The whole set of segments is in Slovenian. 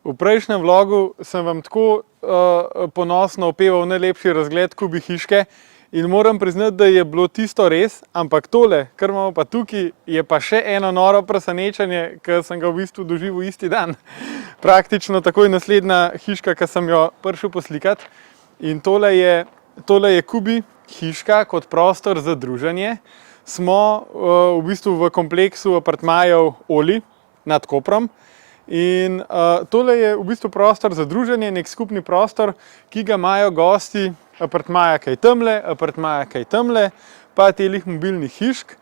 V prejšnjem vlogu sem vam tako ponosno opeval najlepši razgled Kubi hiške in moram priznati, da je bilo tisto res, ampak tole, kar imamo pa tukaj, je pa še eno noro presenečenje, ki sem ga v bistvu doživel isti dan. Praktično takoj naslednja hiška, ki sem jo prišel poslikati. In tole je Kubi hiška kot prostor za druženje. Smo v bistvu v kompleksu apartmajev Oli nad Koprom. In tole je v bistvu prostor za druženje, nek skupni prostor, ki ga imajo gosti apartmaja kaj tamle, pa telih mobilnih hišk,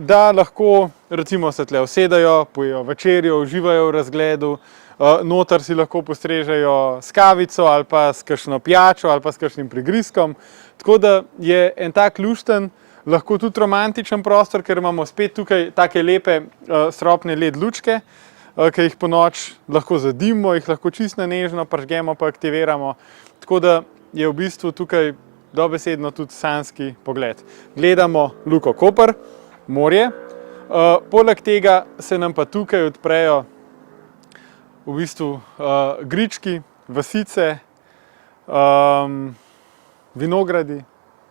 da lahko recimo se tle usedajo, pojejo večerjo, uživajo v razgledu, noter si lahko postrežejo s kavico ali pa s kakšno pijačo ali pa s kakšnim prigrizkom. Tako da je en tak lušten, lahko tudi romantičen prostor, ker imamo spet tukaj take lepe stropne LED lučke, ki jih po noč lahko zadimo, jih lahko čisto nežno prižgemo pa aktiviramo. Tako da je v bistvu tukaj dobesedno tudi sanjski pogled. Gledamo Luko Koper, morje. Poleg tega se nam pa tukaj odprejo v bistvu grički, vasice, vinogradi,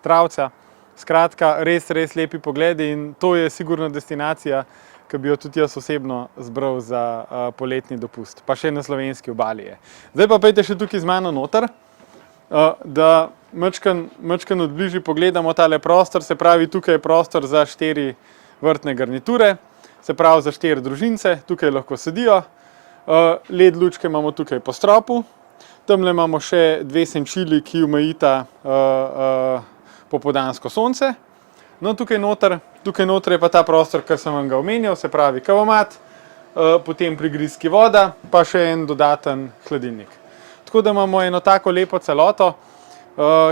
travca. Skratka, res lepi pogledi in to je sigurno destinacija, ki bi jo tudi jaz osebno zbral za poletni dopust, pa še na slovenski obali je. Zdaj pa pojdite še tukaj z mano noter, da majčkeno od bližje pogledamo tale prostor, se pravi tukaj je prostor za 4 vrtne garniture, se pravi za 4 družince, tukaj lahko sedijo. LED lučke imamo tukaj po stropu, tamle imamo še 2 senčili, ki omejita popoldansko sonce. No, tukaj noter je pa ta prostor, ki sem vam ga omenjal, se pravi kavomat, potem prigrizki voda, pa še en dodaten hladilnik. Tako da imamo eno tako lepo celoto,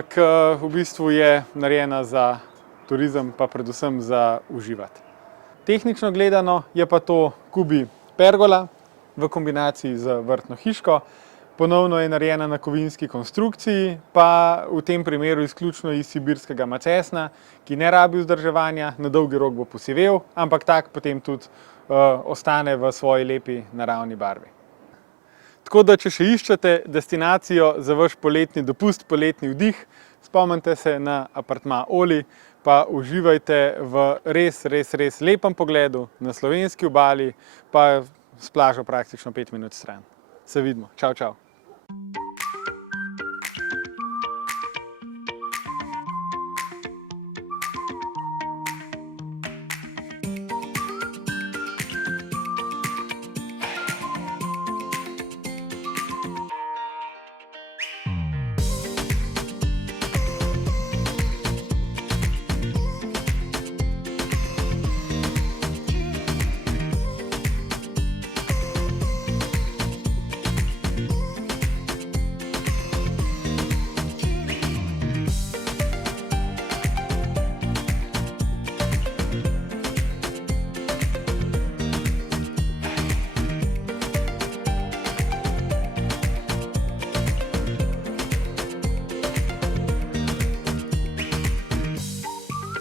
ki v bistvu je narejena za turizem, pa predvsem za uživati. Tehnično gledano je pa to Kubi pergola v kombinaciji z vrtno hiško. Ponovno je narejena na kovinski konstrukciji, pa v tem primeru izključno iz sibirskega macesna, ki ne rabi vzdrževanja, na dolgi rok bo posivel, ampak tak potem tudi ostane v svoji lepi naravni barvi. Tako da, če še iščete destinacijo za vaš poletni dopust, poletni vdih, spomnite se na apartma Oli, pa uživajte v res lepem pogledu na slovenski obali, pa s plažo praktično 5 minut stran. Se vidimo. Čau, čau.